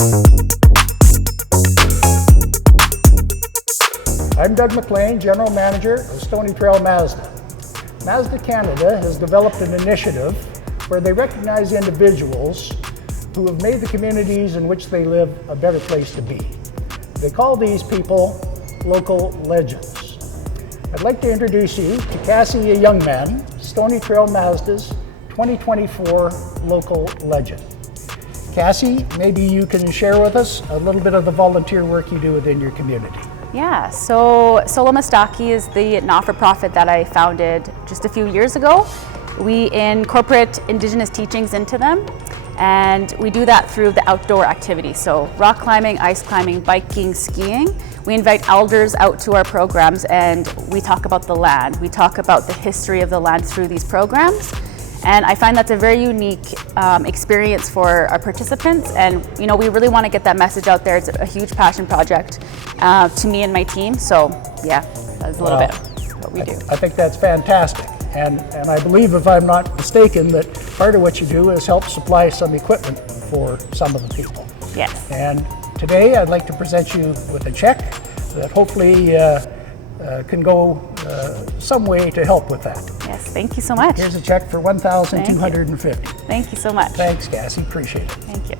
I'm Doug McLean, General Manager of Stoney Trail Mazda. Mazda Canada has developed an initiative where they recognize individuals who have made the communities in which they live a better place to be. They call these people local legends. I'd like to introduce you to Cassie Ayoungman, Stoney Trail Mazda's 2024 local legend. Cassie, maybe you can share with us a little bit of the volunteer work you do within your community. Yeah, so Solo Mastaki is the not-for-profit that I founded just a few years ago. We incorporate Indigenous teachings into them, and we do that through the outdoor activities. So rock climbing, ice climbing, biking, skiing. We invite elders out to our programs and we talk about the land. We talk about the history of the land through these programs. And I find that's a very unique experience for our participants, and we really want to get that message out there. It's a huge passion project to me and my team. So yeah, that's a little bit of what we do. I think that's fantastic, and I believe, if I'm not mistaken, that part of what you do is help supply some equipment for some of the people. Yes. And today I'd like to present you with a check that hopefully can go some way to help with that. Yes, thank you so much. Here's a check for $1,250. Thank you so much. Thanks, Cassie, appreciate it. Thank you.